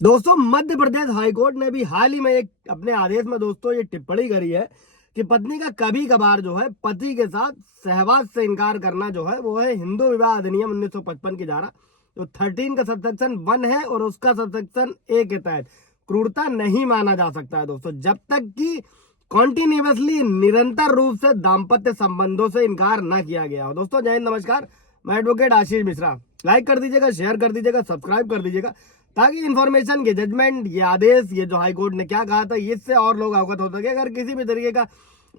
दोस्तों मध्य प्रदेश हाईकोर्ट ने भी हाल ही में एक अपने आदेश में दोस्तों ये टिप्पणी करी है कि पत्नी का कभी कभार जो है पति के साथ सहवास से इनकार करना जो है वो है हिंदू विवाह अधिनियम 1955 की धारा जो 13 का सबसेक्शन 1 है और उसका सबसेक्शन ए के तहत क्रूरता नहीं माना जा सकता है दोस्तों, जब तक कि कॉन्टिन्यूसली निरंतर रूप से दाम्पत्य संबंधों से इनकार न किया गया हो। दोस्तों जय हिंद, नमस्कार। मैं एडवोकेट आशीष मिश्रा। लाइक कर दीजिएगा, शेयर कर दीजिएगा, सब्सक्राइब कर दीजिएगा ताकि इन्फॉर्मेशन, ये जजमेंट, ये आदेश, ये जो हाई कोर्ट ने क्या कहा था, इससे और लोग अवगत हो सके। अगर किसी भी तरीके का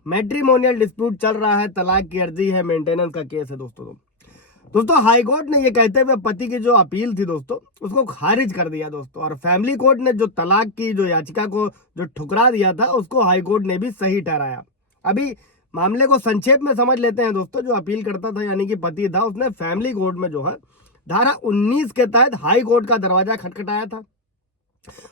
मैट्रिमोनियल डिस्प्यूट चल रहा है, तलाक की अर्जी है, मेंटेनेंस का केस है दोस्तों हाई कोर्ट ने ये कहते हुए पति की जो अपील थी दोस्तों उसको खारिज कर दिया दोस्तों, और फैमिली कोर्ट ने जो तलाक की जो याचिका को जो ठुकरा दिया था उसको हाई कोर्ट ने भी सही ठहराया। अभी मामले को संक्षेप में समझ लेते हैं दोस्तों। जो अपील करता था यानी कि पति था, उसने फैमिली कोर्ट में जो है धारा 19 के तहत हाई कोर्ट का दरवाजा खटखटाया था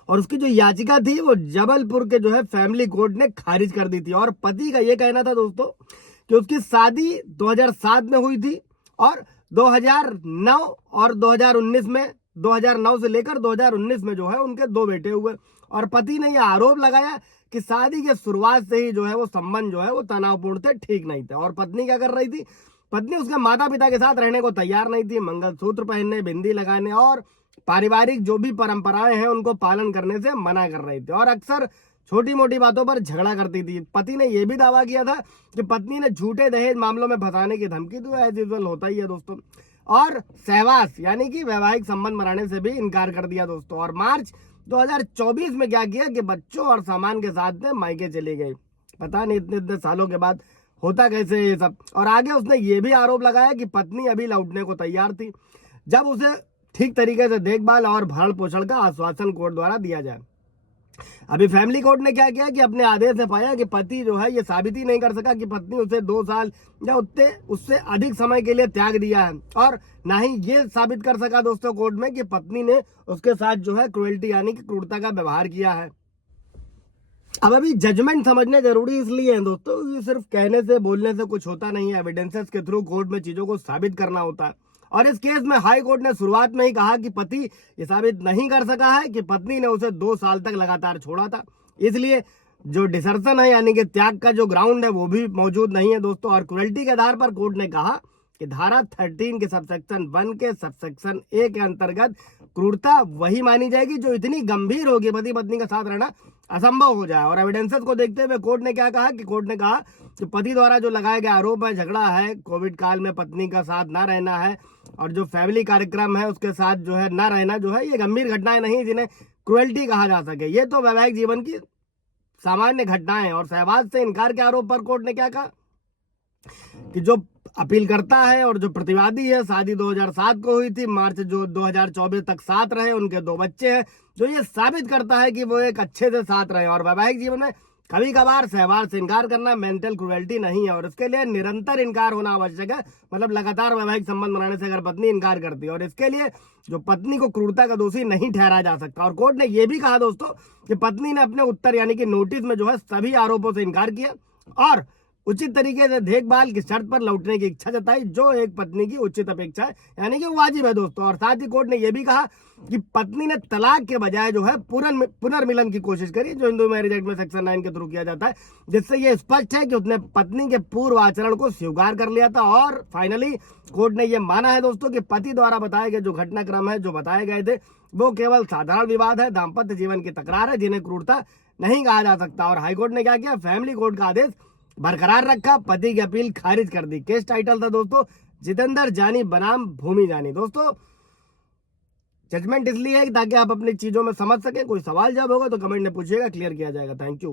और उसकी जो याचिका थी वो जबलपुर के जो है फैमिली कोर्ट ने खारिज कर दी थी। और पति का ये कहना था दोस्तों कि उसकी शादी 2007 में हुई थी और 2009 और 2019 में 2009 से लेकर 2019 में जो है उनके 2 बेटे हुए। और पति ने यह आरोप लगाया कि शादी के शुरुआत से ही जो है वो संबंध जो है वो तनावपूर्ण थे, ठीक नहीं थे। और पत्नी क्या कर रही थी? पत्नी उसके माता पिता के साथ रहने को तैयार नहीं थी। मंगलसूत्र पहनने, बिंदी लगाने और पारिवारिक जो भी परंपराएं हैं उनको पालन करने से मना कर रही थी और अक्सर छोटी मोटी बातों पर झगड़ा करती थी। पति ने यह भी दावा किया था कि पत्नी ने झूठे दहेज मामलों में फंसाने की धमकी दी, एज यूजुअल होता ही है दोस्तों। और सहवास यानी कि वैवाहिक संबंध बनाने से भी इनकार कर दिया दोस्तों। और मार्च 2024 में क्या किया कि बच्चों और सामान के साथ में मायके चली गई। पता नहीं इतने इतने सालों के बाद होता कैसे ये सब। और आगे उसने ये भी आरोप लगाया कि पत्नी अभी लौटने को तैयार थी जब उसे ठीक तरीके से देखभाल और भरण पोषण का आश्वासन कोर्ट द्वारा दिया जाए। अभी फैमिली कोर्ट ने क्या किया कि अपने आदेश में पाया कि पति जो है ये साबित ही नहीं कर सका कि पत्नी उसे 2 साल या उससे अधिक समय के लिए त्याग दिया है, और ना ही ये साबित कर सका दोस्तों कोर्ट में कि पत्नी ने उसके साथ जो है क्रुएल्टी यानी कि क्रूरता का व्यवहार किया है। अब अभी जजमेंट समझने जरूरी इसलिए है दोस्तों, ये सिर्फ कहने से बोलने से कुछ होता नहीं है। एविडेंसेस के थ्रू कोर्ट में चीजों को साबित करना होता है। और इस केस में हाई कोर्ट ने शुरुआत में ही कहा कि पति ये साबित नहीं कर सका है कि पत्नी ने उसे 2 साल तक लगातार छोड़ा था, इसलिए जो डिसर्शन है यानी कि त्याग का जो ग्राउंड है वो भी मौजूद नहीं है दोस्तों। और क्रुएल्टी के आधार पर कोर्ट ने कहा कि धारा 13 के सबसेक्शन 1 के सबसेक्शन ए के अंतर्गत क्रूरता वही मानी जाएगी जो इतनी गंभीर होगी पति पत्नी का साथ रहना असंभव हो जाए। और एविडेंसेस को देखते हुए कोर्ट ने क्या कहा कि कोर्ट ने कहा कि पति द्वारा जो लगाए गए आरोप है, झगड़ा है, कोविड काल में पत्नी का साथ ना रहना है और जो फैमिली कार्यक्रम है उसके साथ जो है ना रहना जो है, ये गंभीर घटनाएं नहीं जिन्हें क्रुएल्टी कहा जा सके। ये तो वैवाहिक जीवन की सामान्य घटनाएं। और सहवास से इनकार के आरोप पर कोर्ट ने क्या कहा कि जो अपील करता है और जो प्रतिवादी है, शादी 2007 को हुई थी, मार्च जो 2024 तक साथ रहे, उनके 2 बच्चे हैं, जो ये साबित करता है कि वो एक अच्छे से साथ रहे। और वैवाहिक जीवन में कभी कभार सहवास से इनकार करना मेंटल क्रुएल्टी नहीं है और इसके लिए निरंतर इनकार होना आवश्यक है। मतलब लगातार वैवाहिक संबंध बनाने से अगर पत्नी इनकार करती है और इसके लिए जो पत्नी को क्रूरता का दोषी नहीं ठहराया जा सकता। और कोर्ट ने यह भी कहा दोस्तों कि पत्नी ने अपने उत्तर यानी कि नोटिस में जो है सभी आरोपों से इनकार किया और उचित तरीके से देखभाल की शर्त पर लौटने की इच्छा जताई, जो एक पत्नी की उचित अपेक्षा है यानी कि वाजिब है दोस्तों। और साथ ही कोर्ट ने यह भी कहा कि पत्नी ने तलाक के बजाय जो है पुनर्मिलन की कोशिश करी, जो हिंदू मैरिज एक्ट में सेक्शन 9 के थ्रू किया जाता है, जिससे यह स्पष्ट है कि उसने पत्नी के पूर्व आचरण को स्वीकार कर लिया था। और फाइनली कोर्ट ने यह माना है दोस्तों कि पति द्वारा बताए गए जो घटनाक्रम है, जो बताए गए थे, वो केवल साधारण विवाद है, दाम्पत्य जीवन की तकरार है, जिन्हें क्रूरता नहीं कहा जा सकता। और हाईकोर्ट ने क्या किया? फैमिली कोर्ट का आदेश बरकरार रखा, पति की अपील खारिज कर दी। केस टाइटल था दोस्तों जितेंद्र जानी बनाम भूमि जानी। दोस्तों जजमेंट इसलिए है ताकि आप अपनी चीजों में समझ सकें। कोई सवाल जब होगा तो कमेंट में पूछिएगा, क्लियर किया जाएगा। Thank you.